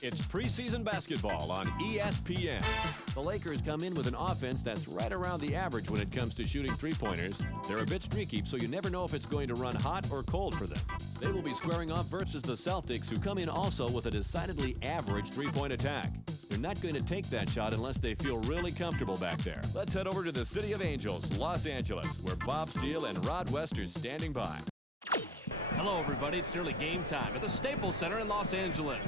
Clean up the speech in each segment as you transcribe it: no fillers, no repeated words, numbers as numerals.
It's preseason basketball on ESPN. The Lakers come in with an offense that's right around the average when it comes to shooting three-pointers. They're a bit streaky, so you never know if it's going to run hot or cold for them. They will be squaring off versus the Celtics, who come in also with a decidedly average three-point attack. They're not going to take that shot unless they feel really comfortable back there. Let's head over to the City of Angels, Los Angeles, where Bob Steele and Rod West are standing by. Hello, everybody. It's nearly game time at the Staples Center in Los Angeles.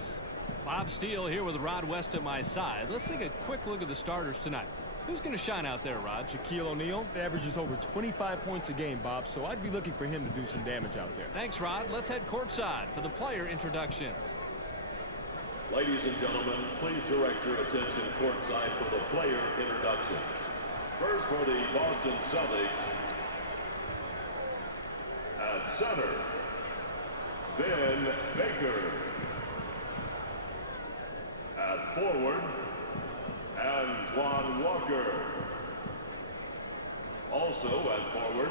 Bob Steele here with Rod West at my side. Let's take a quick look at the starters tonight. Who's going to shine out there, Rod? Shaquille O'Neal averages over 25 points a game, Bob, so I'd be looking for him to do some damage out there. Thanks, Rod. Let's head courtside for the player introductions. Ladies and gentlemen, please direct your attention courtside for the player introductions. First for the Boston Celtics, at center, Ben Baker. At forward, Antoine Walker. Also at forward,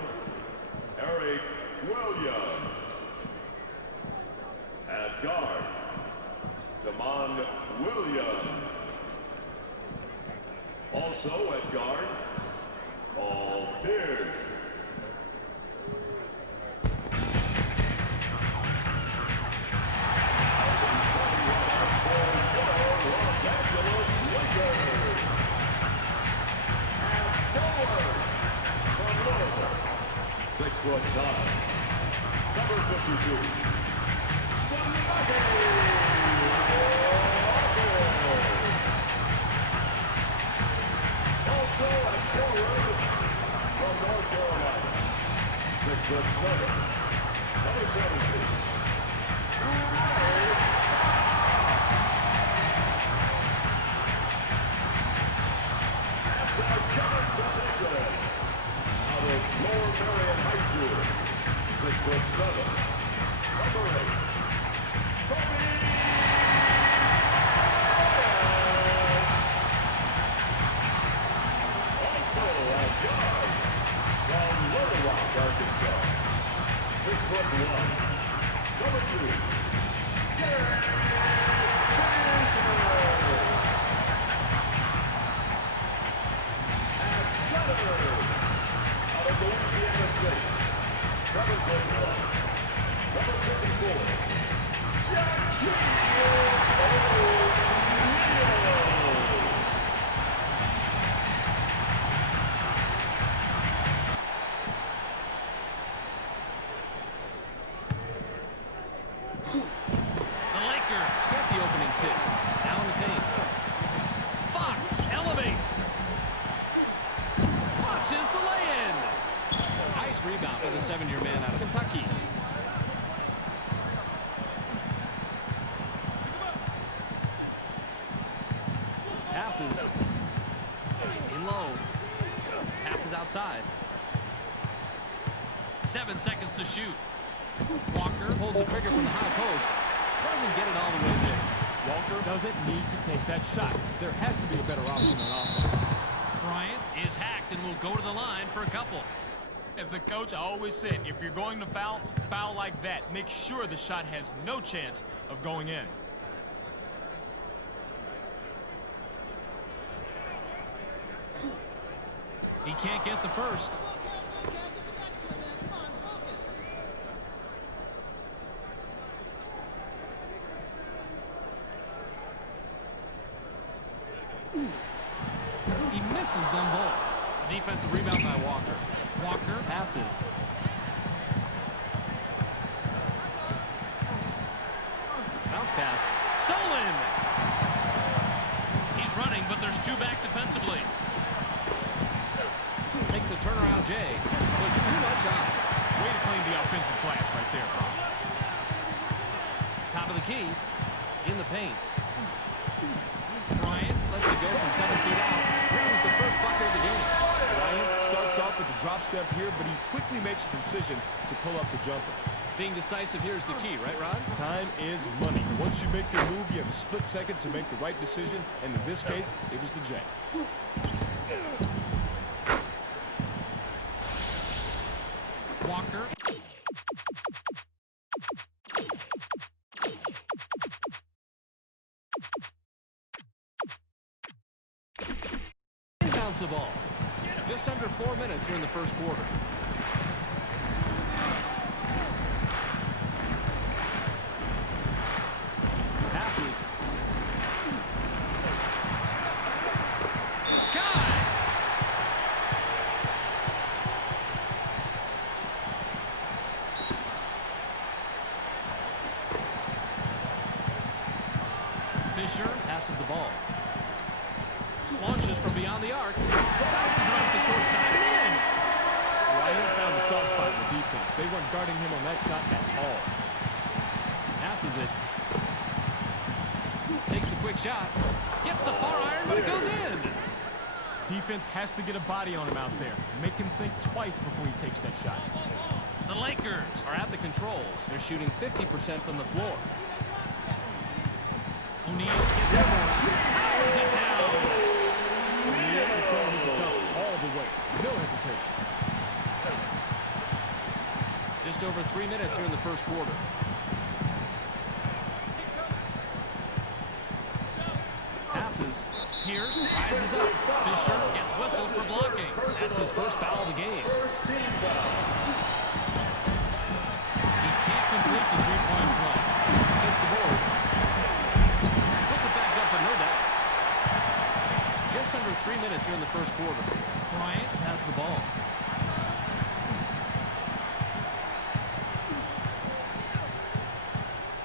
Eric Williams. At guard, Damon Williams. Also at guard, Paul Pierce. Los Angeles Lakers. And forward from Louisville, 6'9", number 52, also at forward from North Carolina, 6'7", number 70, out of Lower Marion High School, 6'7", number 8, Kobe. Also at guard from Little Rock, Arkansas, 6'1", number 2, Garrett Frazier. Out of Louisiana State, 7'1", number 24, Shaquille O'Neal. The Lakers get the opening tip. Down the paint. Fox elevates. Watches the lay-in. Nice rebound for the 7-year man out of Kentucky. Passes. In low. Passes outside. 7 seconds to shoot. Walker pulls the trigger from the high post. Doesn't get it all the way there. Walker doesn't need to take that shot. There has to be a better option on offense. Bryant is hacked and will go to the line for a couple. As a coach, I always said, if you're going to foul like that. Make sure the shot has no chance of going in. He can't get the first. He misses them both. Defensive rebound by Walker. Walker passes. Bounce pass. Stolen! He's running, but there's two back defensively. Takes a turnaround J. Puts too much on. Way to claim the offensive glass right there, Bob. Top of the key. In the paint. Bryant lets it go from 7 feet out. Brings the first bucket of the game. Bryant starts off with the drop step here, but he quickly makes the decision to pull up the jumper. Being decisive here is the key, right, Rod? Time is money. Once you make your move, you have a split second to make the right decision, and in this case, it was the J. Walker. ball. Just under 4 minutes here in the first quarter. Passes. Sky! Fisher passes the ball. Launches from beyond the arc. Bounces it off the short side and in. Wyatt found the soft spot in the defense. They weren't guarding him on that shot at all. Passes it. Takes a quick shot. Gets the far iron, but it goes in. Defense has to get a body on him out there. Make him think twice before he takes that shot. The Lakers are at the controls. They're shooting 50% from the floor. O'Neal gets it more. Powers it down. O'Neal is going with the dunk all the way. No hesitation. Just over 3 minutes here in the first quarter. Passes. Pierce rises up. Fisher gets whistled for blocking. That's his first foul of the game. He can't complete the three-point play. Gets the board. Puts it back up, but no doubt. Just under 3 minutes here in the first quarter. Bryant has the ball.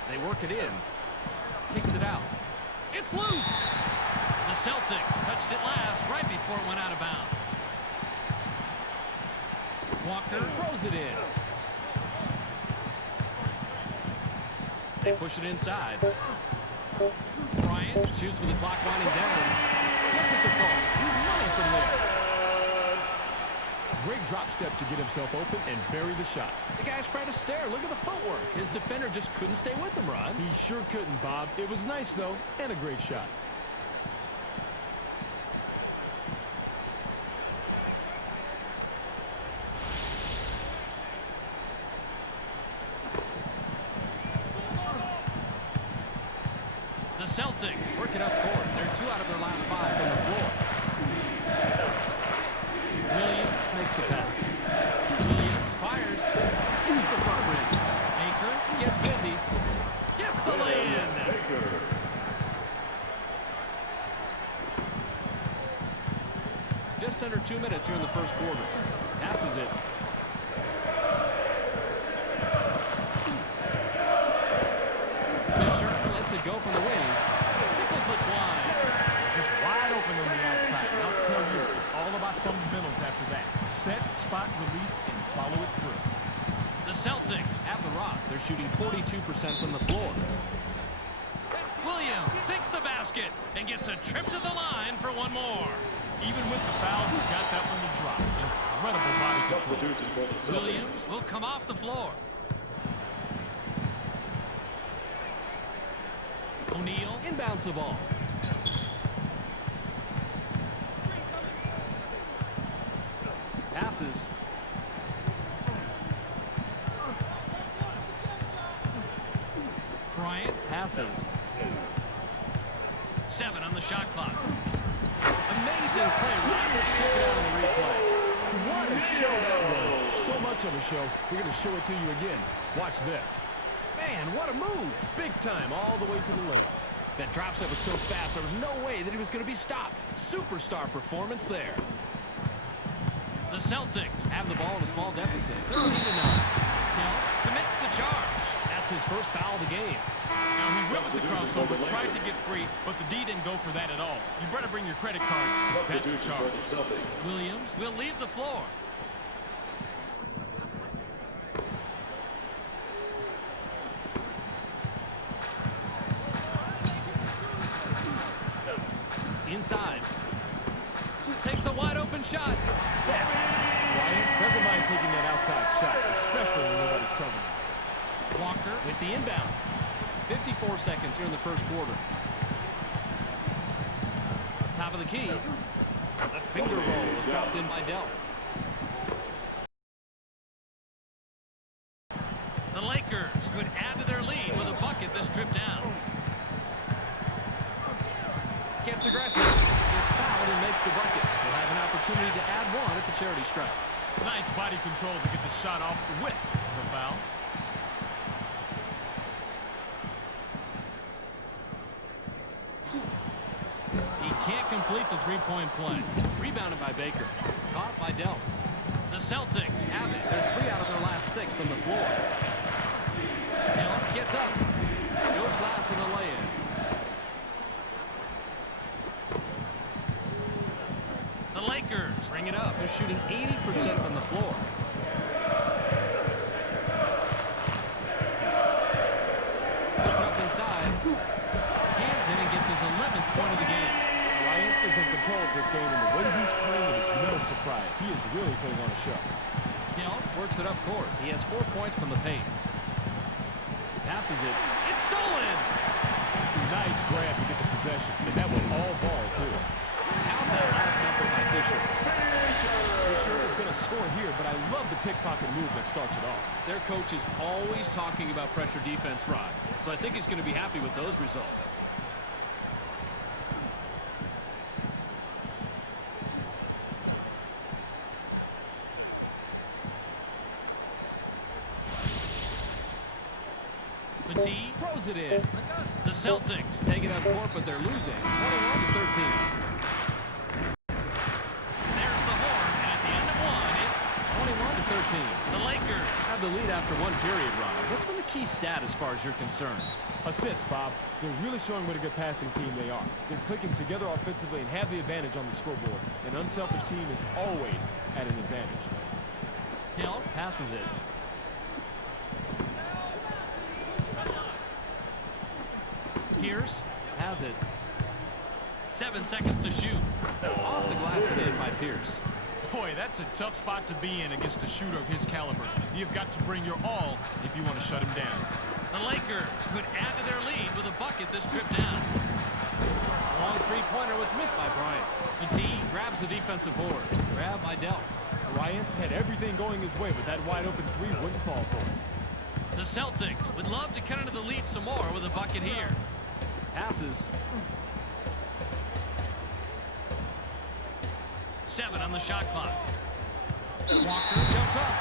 They work it in. Kicks it out. It's loose. The Celtics touched it last right before it went out of bounds. Walker throws it in. They push it inside. Bryant shoots with the clock winding down. Gets it to fall. He's running from there. Great drop step to get himself open and bury the shot. The guy's trying to stare. Look at the footwork. His defender just couldn't stay with him, Rod. He sure couldn't, Bob. It was nice, though, and a great shot. The Celtics work it up court. They're 2 out of their last 5 from the floor. Williams makes the pass. Williams fires. Gets the front rim. Baker gets busy. Gets the lay-in. Just under 2 minutes here in the first quarter. Passes it. Fisher lets it go from the wing. Tickles the twine. Just wide open on the outside. I'll tell you, it's all about fundamentals after that. Set, spot, release, and follow it through. The Celtics have the rock. They're shooting 42% from the floor. Williams sinks the basket and gets a trip to the line for one more. Even with the fouls, he got that one to drop. Incredible body control. Substitution for the Celtics. Williams will come off the floor. O'Neal inbounds the ball. Passes. Bryant passes. 7 on the shot clock. Amazing play. Ryan, let's check it out on the replay. What a show that was. So much of a show, we're going to show it to you again. Watch this. Man, what a move. Big time all the way to the layup. That drop step was so fast, there was no way that he was going to be stopped. Superstar performance there. The Celtics have the ball in a small deficit. 13-9. Hill commits the charge. That's his first foul of the game. Now, he went with the crossover, tried to get free, but the D didn't go for that at all. You better bring your credit card, because that's the Substitution for charge. the Celtics. Williams will leave the floor. Inside. Takes a wide open shot. Wyatt doesn't mind taking that outside shot, especially when nobody's covering. Walker with the inbound. 54 seconds here in the first quarter. Top of the key. The finger roll was dropped in by Delp. The Lakers could add to their lead with a bucket this trip down. Gets aggressive. Gets fouled and makes the bucket. They'll have an opportunity charity stripe. Nice body control to get the shot off with the foul. He can't complete the three-point play. Rebounded by Baker. Caught by Delp. The Celtics have it. They're 3 out of their last 6 from the floor. Delp gets up. Goes last in the lay-in. The Lakers bring it up. They're shooting 80% from the floor. Looking up inside. Hands in and gets his 11th point of the game. Bryant is in control of this game, and the way he's playing it is no surprise. He is really putting on a show. Delp works it up court. He has 4 points from the paint. Passes it. It's stolen! Nice grab to get the possession, and that was all ball, too. Count that last number by Fisher. Fisher is going to score here, but I love the pickpocket move that starts it off. Their coach is always talking about pressure defense, Rod. So I think he's going to be happy with those results. Petit throws it in. The Celtics take it up court, but they're losing 21-13. The Lakers have the lead after one period, Rod. What's been the key stat as far as you're concerned? Assists, Bob. They're really showing what a good passing team they are. They're clicking together offensively and have the advantage on the scoreboard. An unselfish team is always at an advantage. Hill passes it. Pierce has it. 7 seconds to shoot. Off the glass and in by Pierce. Boy, that's a tough spot to be in against a shooter of his caliber. You've got to bring your all if you want to shut him down. The Lakers could add to their lead with a bucket this trip down. A long three-pointer was missed by Bryant. Petit grabs the defensive board. Grab by Delp. Bryant had everything going his way, but that wide-open three wouldn't fall for him. The Celtics would love to cut into the lead some more with a bucket here. Passes. 7 on the shot clock. Walker jumps up.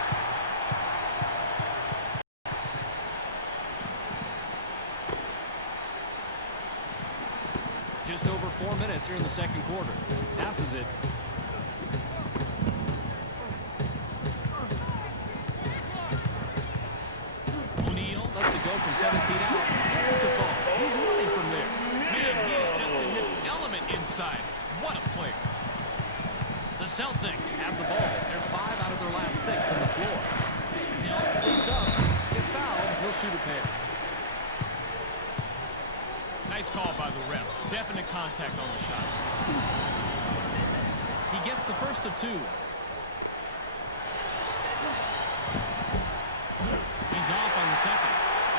Just over 4 minutes here in the second quarter. Passes it. O'Neal lets it go from 17 out. Gets it to fall. He's running from there. Man, he is just in this element inside. What a player. The Celtics have the ball. They're 5 out of their last 6 from the floor. Hill leads up, gets fouled, he'll shoot a pair. Nice call by the ref. Definite contact on the shot. He gets the first of 2. He's off on the second.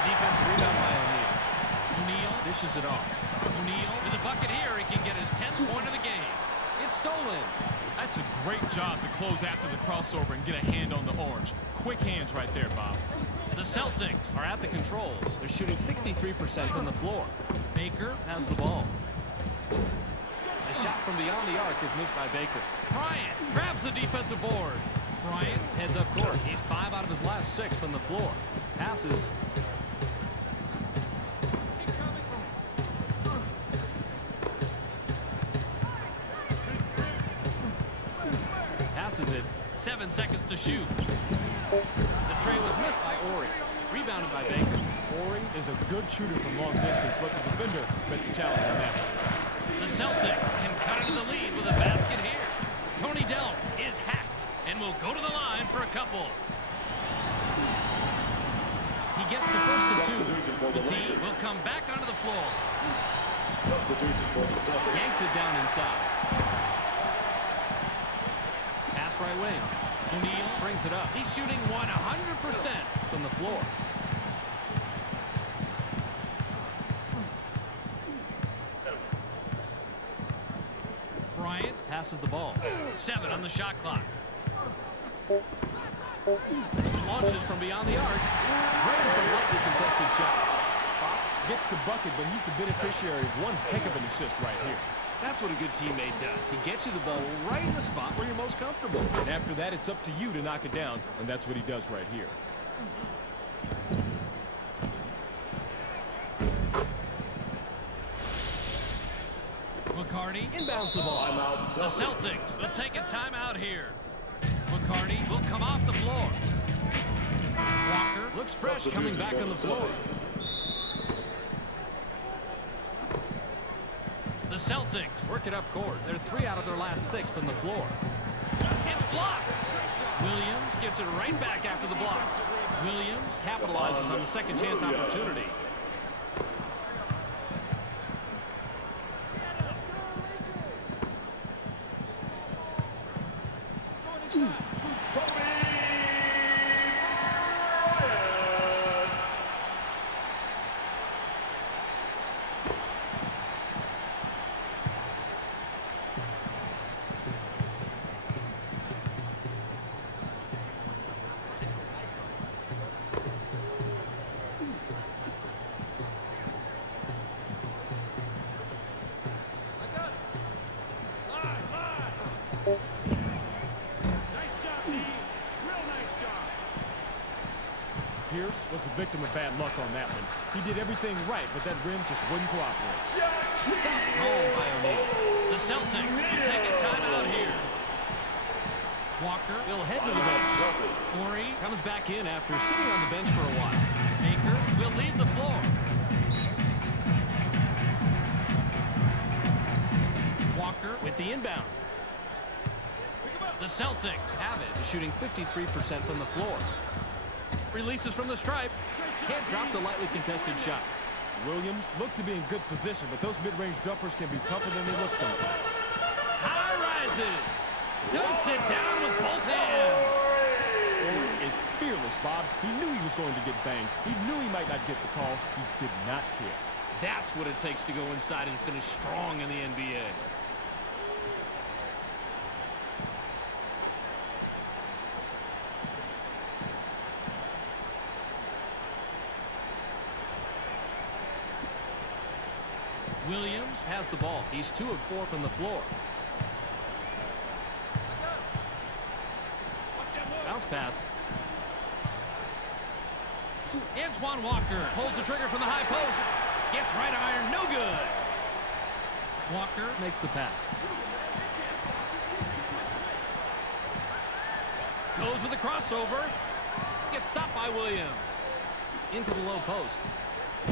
Defense rebound by O'Neal. O'Neal dishes it off. O'Neal with a bucket here. He can get his 10th point of the game. It's stolen. That's a great job to close after the crossover and get a hand on the orange. Quick hands right there, Bob. The Celtics are at the controls. They're shooting 63% from the floor. Baker has the ball. A shot from beyond the arc is missed by Baker. Bryant grabs the defensive board. Bryant heads up court. He's 5 out of his last 6 from the floor. Passes. Passes it. 7 seconds to shoot. The tray was missed by Ori. Rebounded by Baker. Ori is a good shooter from long distance, but the defender met the challenge on that. The Celtics can cut into the lead with a basket here. Tony Delp is hacked and will go to the line for a couple. He gets the first of 2. Petit will come back onto the floor. Yanks it down inside. Pass right wing. O'Neal brings it up. He's shooting 100% from the floor. Bryant passes the ball. 7 on the shot clock. Launches from beyond the arc. Brings a lightly contested shot. Fox gets the bucket, but he's the beneficiary of one heck of an assist right here. That's what a good teammate does. He gets you the ball right in the spot where you're most comfortable. And after that, it's up to you to knock it down, and that's what he does right here. McCarty inbounds the ball. Timeout, The Celtics will take a timeout here. McCarty will come off the floor. Walker looks fresh coming back on the floor. The Celtics work it up court. They're 3 out of their last 6 on the floor. It's blocked. Williams gets it right back after the block. Williams capitalizes on the second chance opportunity. Pierce was a victim of bad luck on that one. He did everything right, but that rim just wouldn't cooperate. Stopped home by O'Neal. The Celtics will take a timeout here. Walker will head to the bench. Morey comes back in after sitting on the bench for a while. Baker will leave the floor. Walker with the inbound. The Celtics have it, shooting 53% from the floor. Releases from the stripe. Can't drop the lightly contested shot. Williams looked to be in good position, but those mid-range dumpers can be tougher than they look sometimes. High rises. Dunks it down with both hands. Morey is fearless, Bob. He knew he was going to get banged. He knew he might not get the call. He did not care. That's what it takes to go inside and finish strong in the NBA. Williams has the ball. He's 2 of 4 from the floor. Bounce pass. Antoine Walker pulls the trigger from the high post. Gets right iron. No good. Walker makes the pass. Goes with the crossover. Gets stopped by Williams. Into the low post.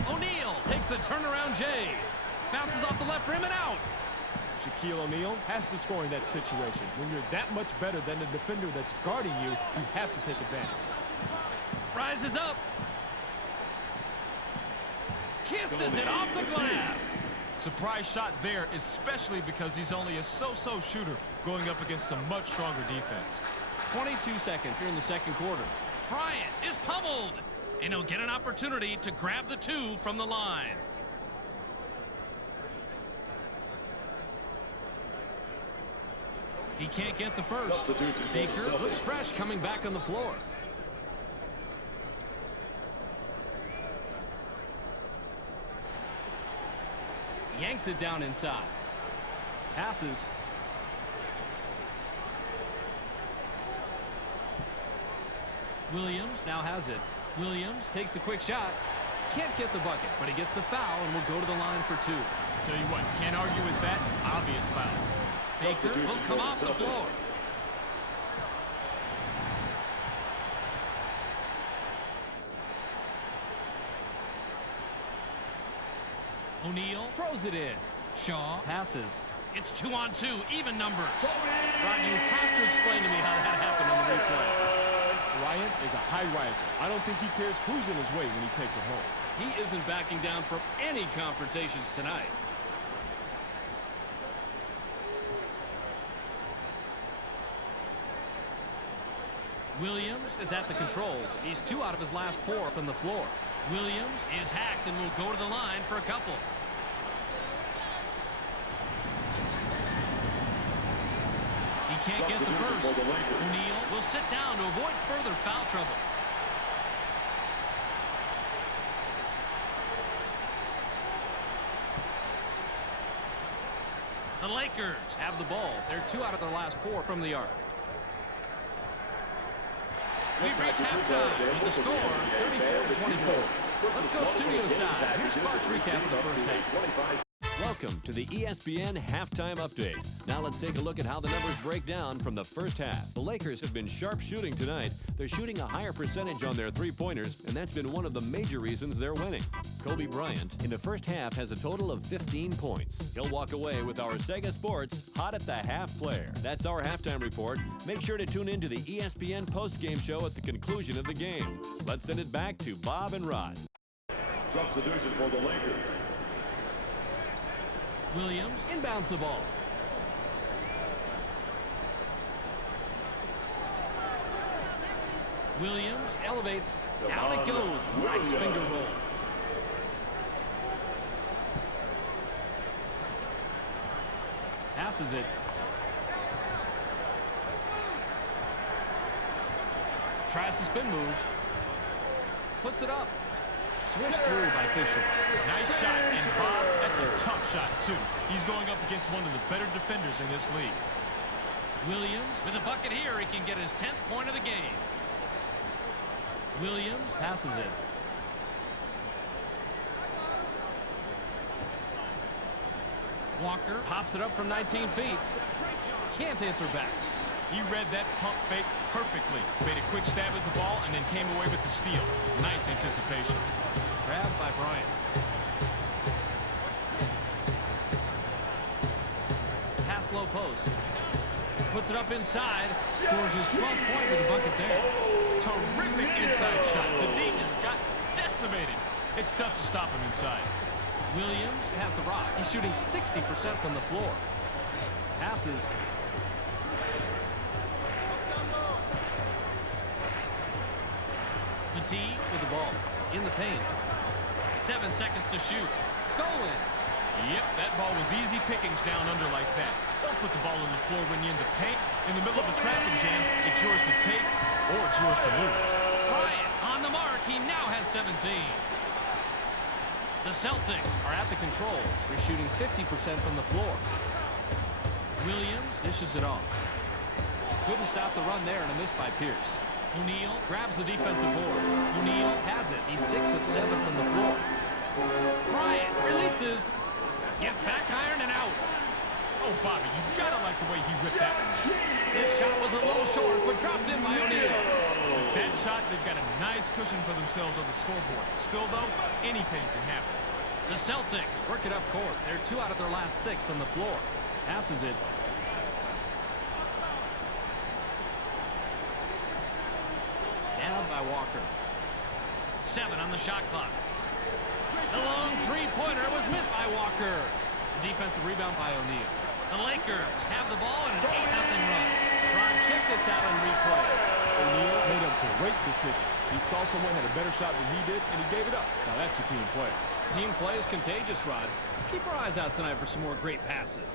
O'Neal takes the turnaround J. Bounces off the left rim and out. Shaquille O'Neal has to score in that situation. When you're that much better than the defender that's guarding you, you have to take advantage. Rises up. Kisses it off the glass. Surprise shot there, especially because he's only a so-so shooter going up against a much stronger defense. 22 seconds here in the second quarter. Bryant is pummeled, and he'll get an opportunity to grab the 2 from the line. He can't get the first. Baker looks fresh coming back on the floor. Yanks it down inside. Passes. Williams now has it. Williams takes a quick shot. Can't get the bucket, but he gets the foul and will go to the line for 2. Tell you what, can't argue with that. Obvious foul. Baker will come off the floor. O'Neal throws it in. Shaw passes. It's 2-on-2, even numbers. Rod, you have to explain to me how that happened on the replay. Bryant is a high riser. I don't think he cares who's in his way when he takes it home. He isn't backing down from any confrontations tonight. Williams is at the controls. He's 2 out of his last 4 from the floor. Williams is hacked and will go to the line for a couple. He can't get the first. O'Neal will sit down to avoid further foul trouble. The Lakers have the ball. They're 2 out of their last 4 from the arc. We've reached halftime with the score 34-24. Let's go studio side. Here's Clark's recap of the first half. Welcome to the ESPN Halftime Update. Now let's take a look at how the numbers break down from the first half. The Lakers have been sharp shooting tonight. They're shooting a higher percentage on their three-pointers, and that's been one of the major reasons they're winning. Kobe Bryant, in the first half, has a total of 15 points. He'll walk away with our Sega Sports Hot at the Half player. That's our halftime report. Make sure to tune in to the ESPN postgame show at the conclusion of the game. Let's send it back to Bob and Rod. Substitution for the Lakers. Williams inbounds the ball. Williams elevates. Down it goes. Nice finger roll. Passes it. Tries to spin move. Puts it up. Switched through by Fisher. Nice shot, and Bob, that's a tough shot, too. He's going up against one of the better defenders in this league. Williams with a bucket here. He can get his 10th point of the game. Williams passes it. Walker pops it up from 19 feet. Can't answer back. He read that pump fake perfectly. Made a quick stab at the ball and then came away with the steal. Nice anticipation. Grabbed by Bryant. Pass low post. Puts it up inside. Scores his 12th point with a bucket there. Terrific inside shot. The D just got decimated. It's tough to stop him inside. Williams has the rock. He's shooting 60% from the floor. Passes. Petit with the ball. In the paint. 7 seconds to shoot. Stolen. Yep, that ball was easy pickings down under like that. Don't put the ball on the floor when you're in the paint. In the middle of a traffic jam, it's yours to take or it's yours to lose. Bryant on the mark. He now has 17. The Celtics are at the controls. They're shooting 50% from the floor. Williams dishes it off. Couldn't stop the run there and a miss by Pierce. O'Neal grabs the defensive board. O'Neal has it. He's 6 of 7 from the floor. Bryant releases. Gets back iron and out. Oh, Bobby, you gotta like the way he ripped that one. This shot was a little short, but dropped in by O'Neal. With that shot, they've got a nice cushion for themselves on the scoreboard. Still, though, anything can happen. The Celtics work it up court. They're 2 out of their last 6 from the floor. Passes it. Down by Walker. 7 on the shot clock. The long three-pointer was missed by Walker. Defensive rebound by O'Neal. The Lakers have the ball in an 8-0 run. Rod, check this out on replay. O'Neal made a great decision. He saw someone had a better shot than he did, and he gave it up. Now that's a team player. Team play is contagious, Rod. Let's keep our eyes out tonight for some more great passes.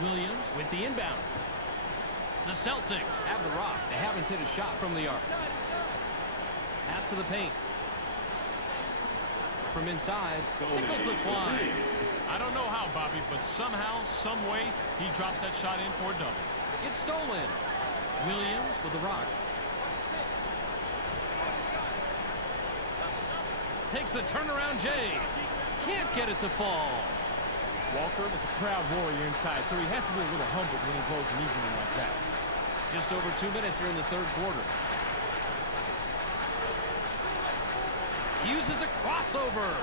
Williams with the inbound. The Celtics have the rock. They haven't hit a shot from the arc. Pass to the paint. From inside, tickles the twine. I don't know how, Bobby, but somehow, some way, he drops that shot in for a double. It's stolen. Williams with the rock. Takes the turnaround J. Can't get it to fall. Walker is a proud warrior inside, so he has to be a little humbled when he blows an easy one like that. Just over 2 minutes here in the third quarter. Uses the crossover.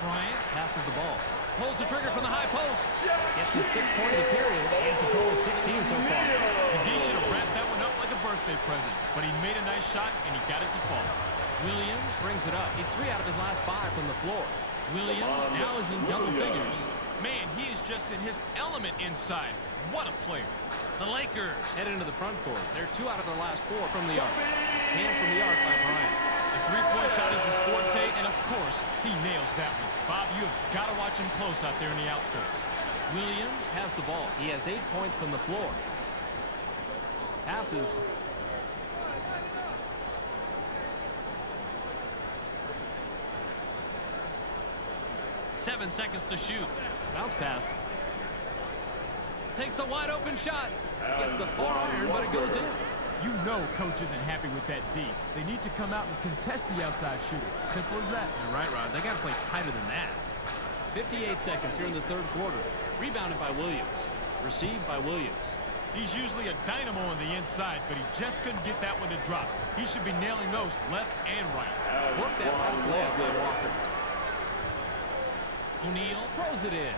Bryant passes the ball. Pulls the trigger from the high post. Gets his 6th point of the period. And it's a total of 16 so far. The D should have wrapped that one up like a birthday present, but he made a nice shot and he got it to fall. Williams brings it up. He's 3 out of his last 5 from the floor. Williams now is in double figures. Man, he is just in his element inside. What a player. The Lakers head into the front court. They're 2 out of their last 4 from the arc. Hand from the arc by Bryant. The three-point shot is his forte, and of course, he nails that one. Bob, you've got to watch him close out there in the outskirts. Williams has the ball. He has 8 points from the floor. Passes. Seven seconds to shoot. Bounce pass. Takes a wide open shot. Gets the far iron, but it goes in. You know coach isn't happy with that D. They need to come out and contest the outside shooter. Simple as that. You're right, Rod. They got to play tighter than that. 58 seconds here in the third quarter. Rebounded by Williams. Received by Williams. He's usually a dynamo on the inside, but he just couldn't get that one to drop. He should be nailing those left and right. Work that last layup by Walker. O'Neal throws it in.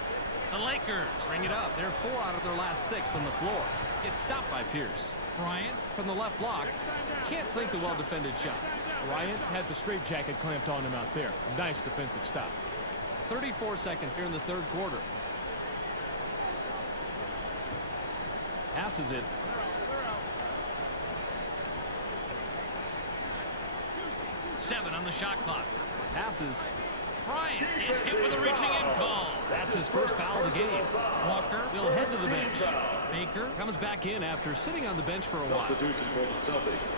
The Lakers bring it up. They're 4 out of their last 6 from the floor. It's stopped by Pierce. Bryant from the left block. Can't sink the well-defended shot. Bryant had the straitjacket clamped on him out there. Nice defensive stop. 34 seconds here in the third quarter. Passes it. Seven on the shot clock. Passes. Bryant is hit with a reaching in call. That's his first foul of the game. Walker will head to the bench. Baker comes back in after sitting on the bench for a while. Substitution for the Celtics.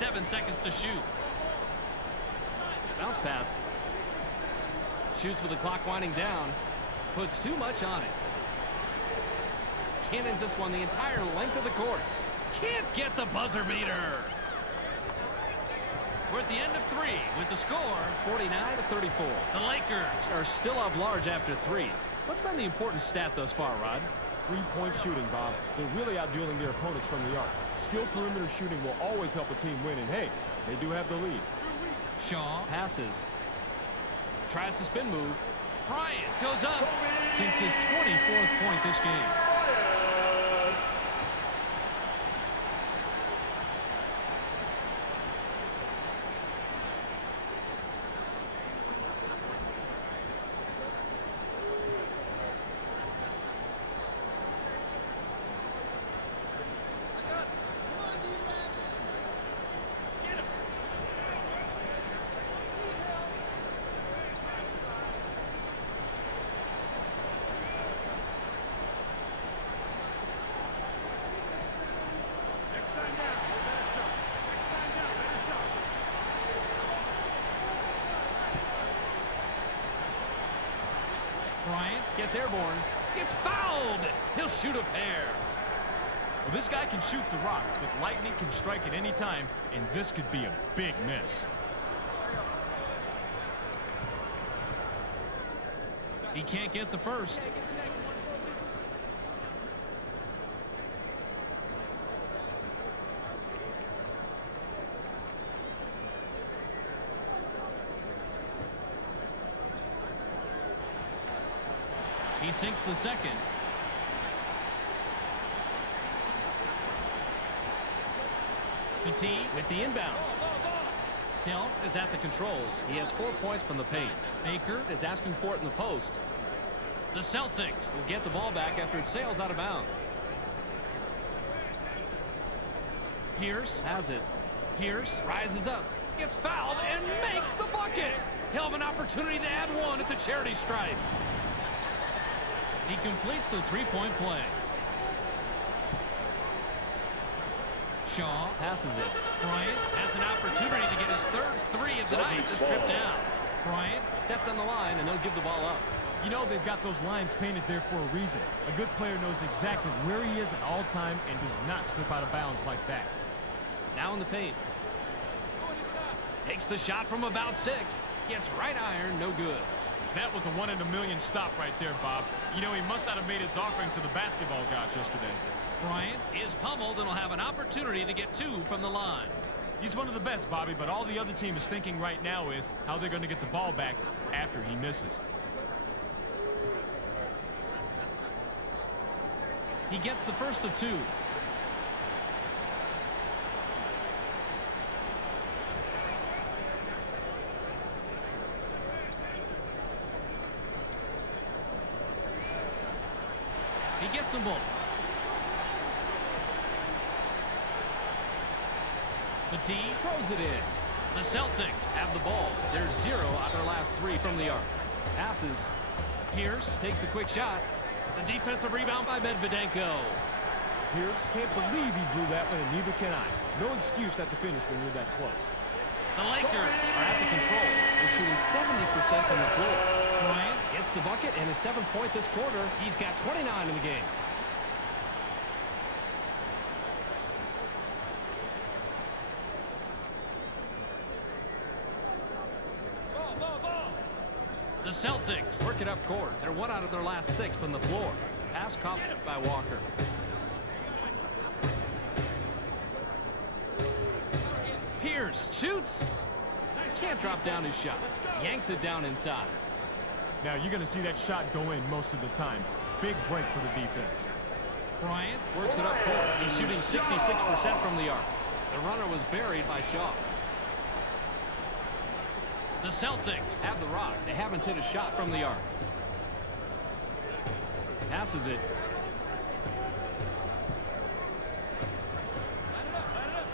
Seven seconds to shoot. Bounce pass. Shoots with the clock winding down. Puts too much on it. Cannons this one the entire length of the court. Can't get the buzzer beater. We're at the end of 3 with the score 49-34. The Lakers are still up large after 3. What's been the important stat thus far, Rod? 3-point shooting, Bob. They're really outdueling their opponents from the arc. Skilled perimeter shooting will always help a team win, and hey, they do have the lead. Shaw passes. Tries to spin move. Bryant goes up. Sinks his 24th point this game. Bryant gets airborne. Gets fouled. He'll shoot a pair. Well, this guy can shoot the rock, but lightning can strike at any time, and this could be a big miss. He can't get the first. He sinks the second. Petit with the inbound. Hill is at the controls. He has 4 points from the paint. Baker is asking for it in the post. The Celtics will get the ball back after it sails out of bounds. Pierce has it. Pierce rises up, gets fouled, and makes the bucket. He'll have an opportunity to add one at the charity stripe. He completes the three-point play. Shaw passes it. Bryant has an opportunity to get his third 3 of the night. Just tripped down. Bryant stepped on the line, and they'll give the ball up. You know they've got those lines painted there for a reason. A good player knows exactly where he is at all time and does not slip out of bounds like that. Now in the paint. Takes the shot from about 6. Gets right iron, no good. That was a 1 in a million stop right there, Bob. You know, he must not have made his offering to the basketball gods yesterday. Bryant is pummeled and will have an opportunity to get 2 from the line. He's one of the best, Bobby, but all the other team is thinking right now is how they're going to get the ball back after he misses. He gets the first of 2. He gets them both. Petit throws it in. The Celtics have the ball. They're 0 out of their last 3 from the arc. Passes. Pierce takes a quick shot. The defensive rebound by Medvedenko. Pierce can't believe he blew that one, and neither can I. No excuse at the finish when you're that close. The Lakers are at the controls. They're shooting 70% from the floor. Bryant hits the bucket and his 7th point this quarter. He's got 29 in the game. The Celtics work it up court. They're 1 out of their last 6 from the floor. Pass caught by Walker. Pierce shoots. Can't drop down his shot. Yanks it down inside. Now you're going to see that shot go in most of the time. Big break for the defense. Bryant works it up court. He's shooting 66% from the arc. The runner was buried by Shaw. The Celtics have the rock. They haven't hit a shot from the arc. Passes it.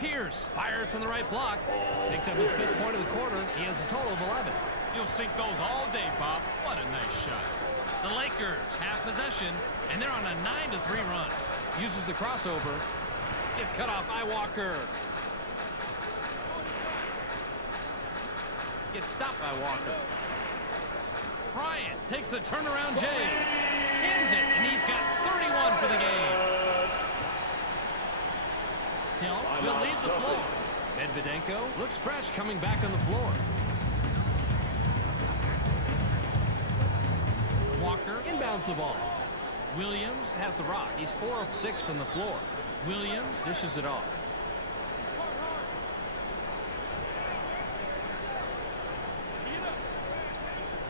Pierce fires from the right block. Picks up his 5th point of the quarter. He has a total of 11. You'll sink those all day, Bob. What a nice shot. The Lakers have possession, and they're on a 9-3 run. Uses the crossover. Gets cut off by Walker. Gets stopped by Walker. Bryant takes the turnaround J. Hands it, and he's got 31 for the game. Hill will leave the floor. Medvedenko looks fresh coming back on the floor. Walker inbounds the ball. Williams has the rock. He's 4 of 6 from the floor. Williams dishes it off.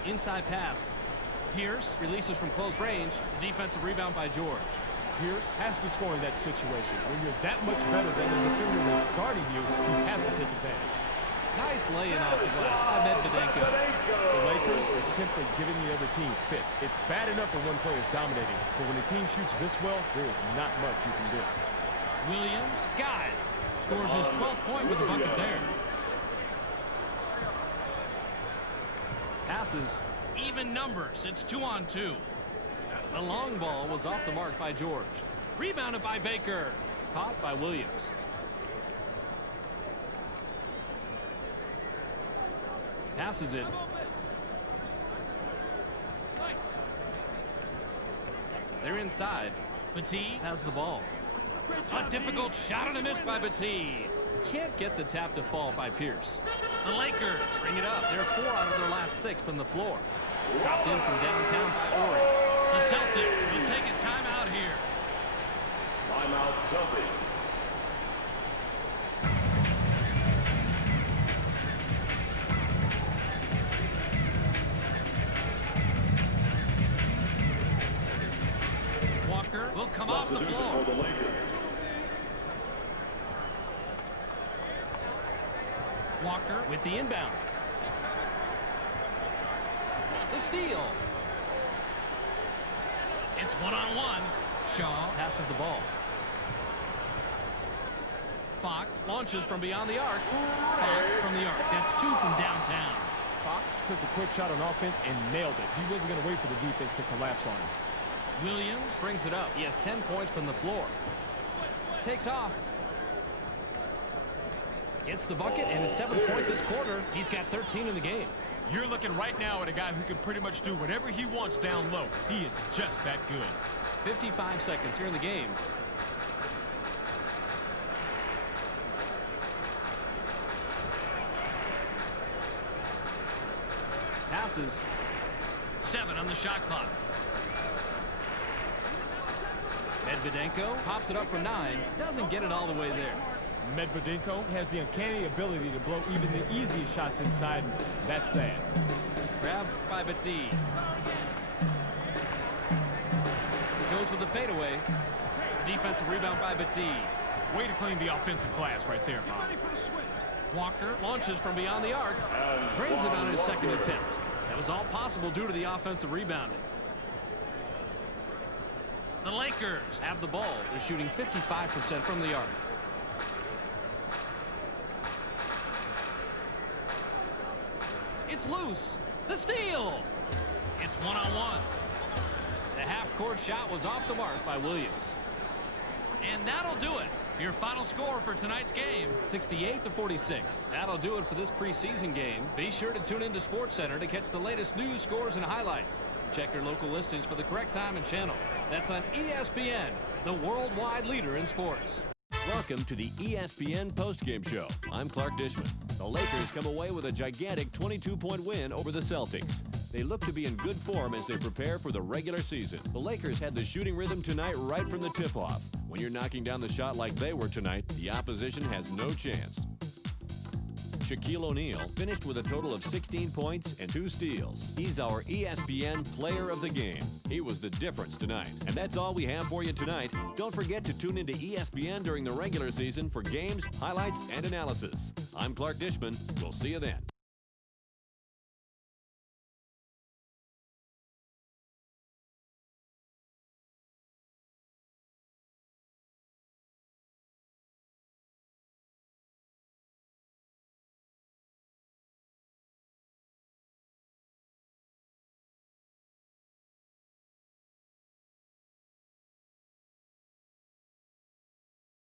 Inside pass. Pierce releases from close range. The defensive rebound by George. Pierce has to score in that situation. When you're that much better than the defender that's guarding you, you have to take advantage. Nice laying off the glass by Medvedenko. The Lakers are simply giving the other team fits. It's bad enough when one player is dominating, but when a team shoots this well, there is not much you can do. Williams skies. Scores his 12th point with the bucket there. Passes. Even numbers. It's 2-on-2. The long ball was off the mark by George. Rebounded by Baker. Caught by Williams. Passes it. They're inside. Petit has the ball. A difficult shot and a miss by Petit. Can't get the tap to fall by Pierce. The Lakers bring it up. They're 4 out of their last 6 from the floor. Dropped in from downtown by Ori. The Celtics will take a timeout here. Timeout Celtics. Walker will come off the floor. For the Lakers. Walker with the inbound. The steal. It's 1-on-1. Shaw passes the ball. Fox launches from beyond the arc. Fox from the arc. That's 2 from downtown. Fox took a quick shot on offense and nailed it. He wasn't going to wait for the defense to collapse on him. Williams brings it up. He has 10 points from the floor. Takes off. Gets the bucket and his 7th point this quarter. He's got 13 in the game. You're looking right now at a guy who can pretty much do whatever he wants down low. He is just that good. 55 seconds here in the game. Passes. 7 on the shot clock. Medvedenko pops it up from 9. Doesn't get it all the way there. Medvedenko has the uncanny ability to blow even the easiest shots inside, and that's sad. Grabbed by Petit. Goes with the fadeaway. The defensive rebound by Petit. Way to clean the offensive glass right there, Bob. Walker launches from beyond the arc. Drains it on his 2nd attempt. That was all possible due to the offensive rebounding. The Lakers have the ball. They're shooting 55% from the arc. It's loose. The steal. It's 1-on-1. half-court shot was off the mark by Williams. And that'll do it. Your final score for tonight's game. 68-46. That'll do it for this preseason game. Be sure to tune into SportsCenter to catch the latest news, scores, and highlights. Check your local listings for the correct time and channel. That's on ESPN, the worldwide leader in sports. Welcome to the ESPN postgame show. I'm Clark Dishman. The Lakers come away with a gigantic 22-point win over the Celtics. They look to be in good form as they prepare for the regular season. The Lakers had the shooting rhythm tonight right from the tip-off. When you're knocking down the shot like they were tonight, the opposition has no chance. Shaquille O'Neal finished with a total of 16 points and 2 steals. He's our ESPN Player of the Game. He was the difference tonight. And that's all we have for you tonight. Don't forget to tune into ESPN during the regular season for games, highlights, and analysis. I'm Clark Dishman. We'll see you then.